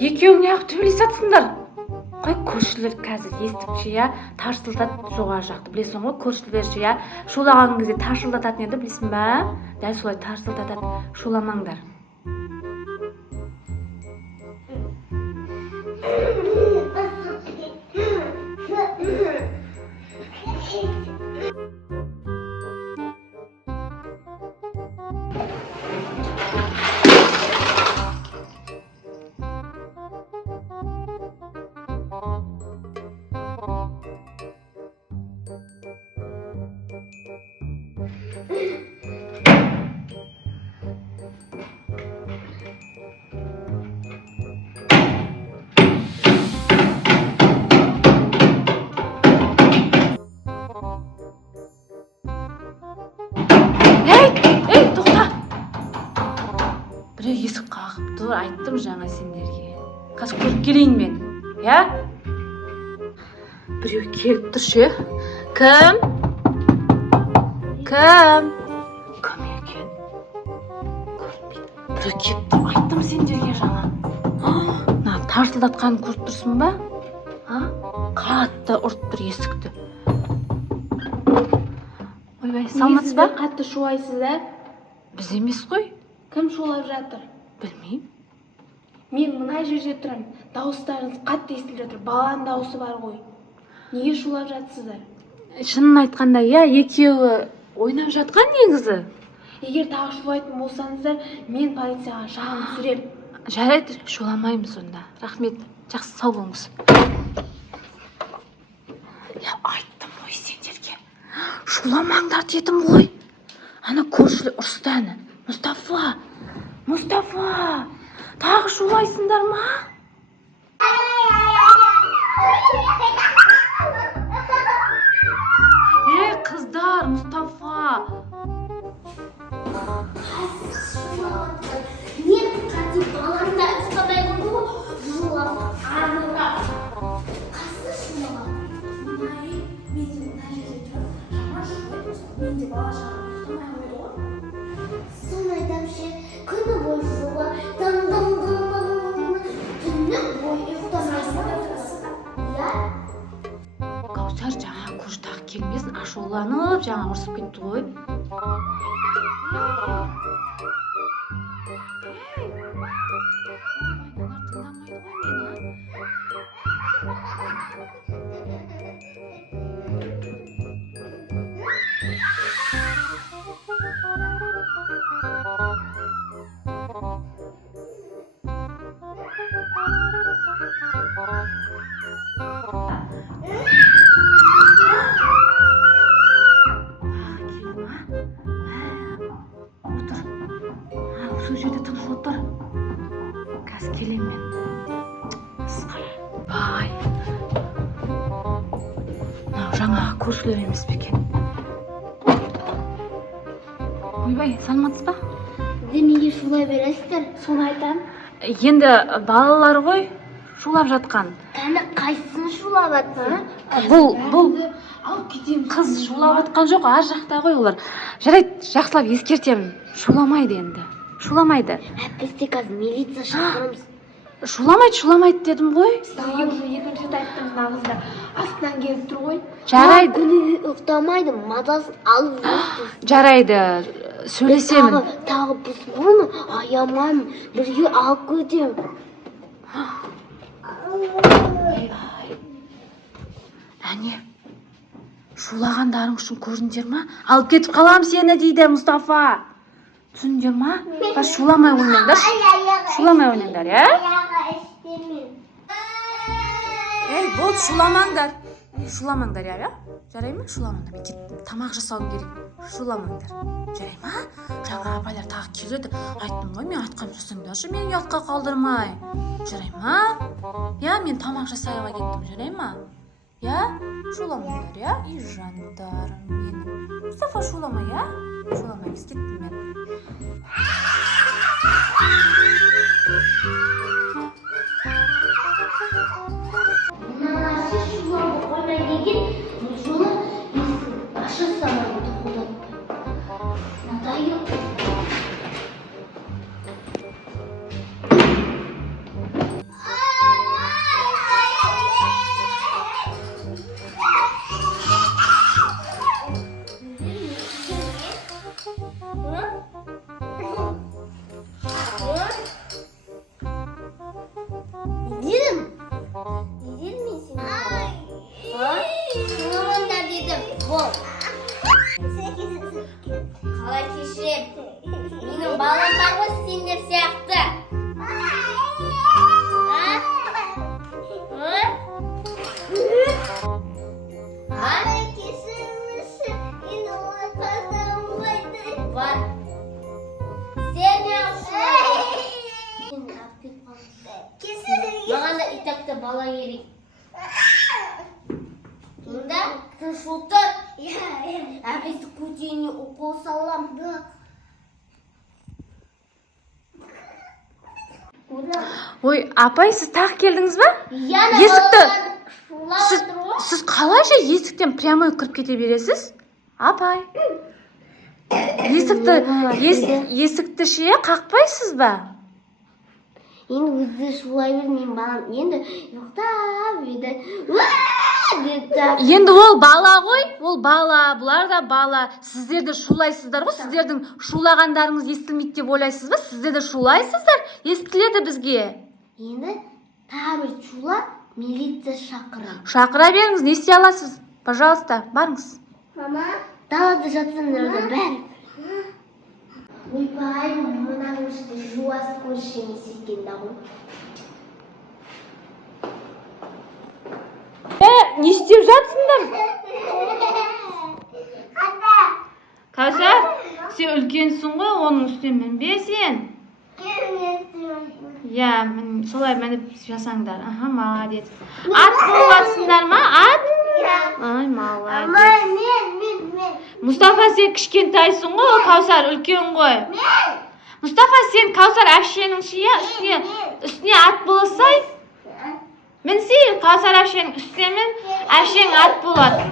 Екеуің неғып төбелесатсыңдар? Қой, көршілер қазір естіпші, я, тарсылдат жоғары жақты. Білесің ғой, көршілерші, я, шулаған кезде тарсылдататын еді, білесің ба? Дәл солай тарсылдатады, шуламаңдар. Біреу есік қағып тұр, айттым жаңа сендерге. Қазір көріп келейін мен, я? Біреу келіп тұр ше. Кім? Кім? Кім екен? Көрінбейді. Біреу келіп тұр, айттым сендерге жаңа. Тарсылдатқанын көріп тұрсың ба? Қатты ұрып тұр есікті. Ойбай, салматсыз ба? Қатты шулайсыздар. Біз емес қой. Кім шулап жатыр? Білмеймін. Мен мына жерде тұрам. Дауыстарыңыз қатты естіліп жатыр. Баланың дауысы бар ғой. Неге шулап жатсыздар? Шынын айтқанда, я, екеуі ойнап жатқан негізі. Егер тағы шулайтын болсаңыздар, мен полицияға шағым түсірем. Жарайды, шуламаймыз онда. Рахмет, жақсы сау болыңыз. Я, айттым ғой сендерге. Шуламаңдар дедім ғой. Ана көршілер ұрысты әні. Мұстафа, тағы шулайсыңдар ма? Қыздар, Мұстафа. Мен қазір баламда ұстамай қойды ғой, жулап, армырап. Қасы шулаған. Мен де мына жерде тұрып, жаңа шулайды. Мен де бала шағам ұстамай қойды ғой. Соны айтамшы, күні бойы жула, түні бойы ұстамайсың. Я? Каусар жаңа көштағы келмесін, ашуланып, жаңа ұрсып кетті ғой. Сол жерде тыныш отыр. Қазір келем мен. Бай. Жаңа көршілер емес пе екен? Ойбай, саламатсыз ба? Неге шулай бересіздер? Соны айтам. Енді балалар ғой шулап жатқан. Кәні қайсысын шулап жатыр? Бұл Алып кетемін. қыз шулап жатқан жоқ, ар жақта ғой олар. Жарайды, жақсылап ескертемін. Шуламайды енді. Шуламайды. Біз де қазір милиция шақырамыз. Шуламайды дедім ғой. Сізге уже екінші рет айттым, мына қыздар астынан келіп тұр ғой. Жарайды. Күні ұйықтамайды, мазасын алып жүрсіз. Жарайды, сөйлесемін. Тағы біз оны аямаймын, бірге алып кетем. Әне, шулағандарың үшін көрдіңдер ма? Алып кетіп қалам сені дейді Мұстафа. Түсіндер ма? Шуламай ойнаңдар. Шуламай ойнаңдар, я? Болды, шуламаңдар. Шуламаңдар, я? Жарай ма? Шуламаңдар. Мен кеттім. Тамақ жасауым керек. Шуламаңдар. Жарай ма? Жаңа апайлар тағы келеді. Айттым ғой, мен айтқам жасаңдаршы, мен ұятқа қалдырмай. Жарай ма? Я, мен тамақ жасауға кеттім. Жарай ма? Я? Шуламаңдар, я? И жандарым менің. Мұстафа, шулама, я? Шуламай, біз кеттім мен. Мынасы шулап қоймай деген, жолы есік аша салады қолданды. Надайы. кешірем. Менің балам бар ғой сендер сияқты. Кешіріңізші, енді олай қадамайды. Бар. Сен неғылшын? Маған да итакты бала керек. Сонда тыныш отыр. Әбесі көтейіне укол салам. Ой, апай, сіз тағы келдіңіз ба? Сіз қалайша есіктен прямой кіріп кете бересіз? Апай. Есікті ше қақпайсыз ба? Енді өзі шулай бер, мен балам енді ұйықтап еді. Енді ол бала ғой, ол бала, бұлар да бала. Сіздер де шулайсыздар ғой, сіздердің шулағандарыңыз естілмейді деп ойлайсыз ба? Сіздер де шулайсыздар, естіледі бізге. Енді тағы бір шула, милиция шақырам. Шақыра беріңіз, не істей аласыз? Пожалуйста, барыңыз. Мама, далада жатсаңдар да бәрі. Ойбай, мынаның іште жуас көрші емес екен ғой. Не істеп жатсыңдар? Кәусар, сен үлкенсің ғой, оның үстіне мінбе сен. Иә, солай мініп жасаңдар. Аха, молодец. Ат болып жатсыңдар ма? Ат? Ай, молодец. Мұстафа, сен кішкентайсың ғой, Кәусар үлкен ғой. Мұстафа, сен Кәусар әпшенің үстіне ат болсай, мінсей, Кәусар әпшенің үстіне мін, әпшең ат болады.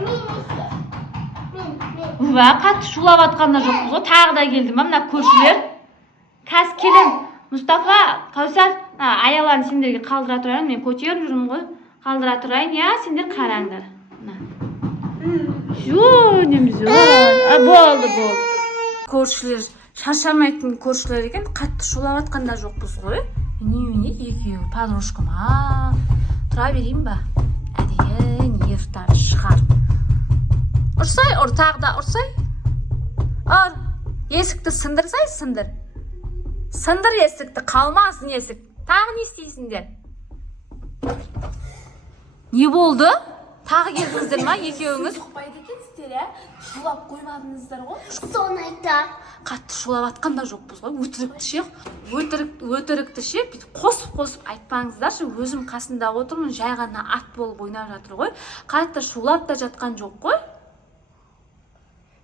Уа, қатты шулап атқанда жоқпыз ғой, тағы да келді ма, мына көршілер. Қазір келем. Мұстафа, Кәусар, аяланы сендерге қалдыра тұрайын, мен көтеріп жүрмін ғой. Қалдыра тұрайын, я, сендер қараңдар. Болды. Көршілер, шаршамайтын көршілер екен, қатты шулап атқанда жоқпыз ғой. Немене, екеуі подружкам, тұра берейін ба? Әдейі, нервтары шығар. Ұрсай, тағы да ұрсай. Есікті сындырсай, сындыр. Сындыр есікті, қалмасын есік. Тағы не істейсіңдер? Не болды? Тағы келдіңіздер ма, екеуіңіз? Шықпайды екенсіздер, ә? Шулап қоймадыңыздар ғой? Соны айтар. Қатты шулап атқанда жоқпыз ғой. Өтірікті ше, қосып айтпаңыздаршы. Өзім қасында отырмын, жай ғана ат болып ойнап жатыр ғой. Қатты шулап та жатқан жоқ қой.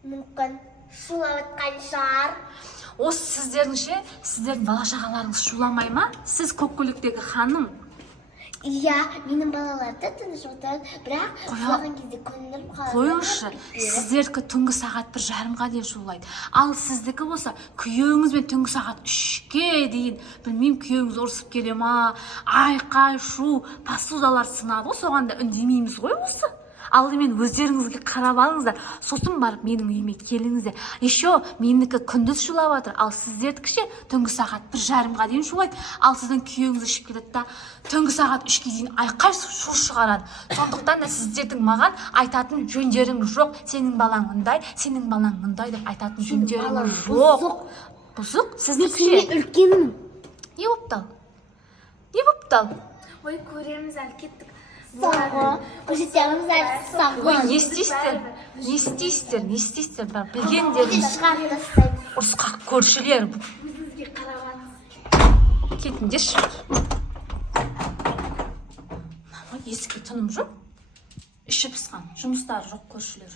Мүмкін шулап атқан шығар. Осы сіздердің ше, сіздердің бала шағаларыңыз шуламай ма? Сіз көккөліктегі ханым. Иә, менің балаларды тыныш отырады, бірақ шулаған кезде көңілім қалады. Қойыңызшы, сіздердікі түнгі сағат 1:30-ға дейін шулайды. Ал сіздікі болса, күйеуіңізбен түнгі сағат 3-ке дейін, білмеймін, күйеуіңіз ұрсып келе ма, айқай, шу, посудалар сынады ғой, соған да үндемейміз ғой осы. Алдымен өздеріңізге қарап алыңыздар, сосын барып менің үйіме келіңіздер. Еще менікі күндіз шулап жатыр, ал сіздердікіше түнгі сағат 1:30-ға дейін шулайды. Ал сіздің күйеуіңіз ішіп келеді да түнгі сағат 3-ке дейін айқай шу шығарады. Сондықтан да сіздердің маған айтатын жөндеріңіз жоқ. Сенің балаң мындай, сенің балаң мындай деп айтатын жөндеріңіз жоқ. Бұзық? Сіздікі үлкенмін. Не боптал? Ой, көреміз, әлі кеттік. Соңғы, көрсетеміз әлі соңғы. Ой, не істейсіздер, бар, білгендеріңіз. Ұрысқақ көршілер. Өзіңізге қарағаныз. Кетіңдерші. Есікке тыным жоқ. Іші пысқан, жұмыстары жоқ көршілер.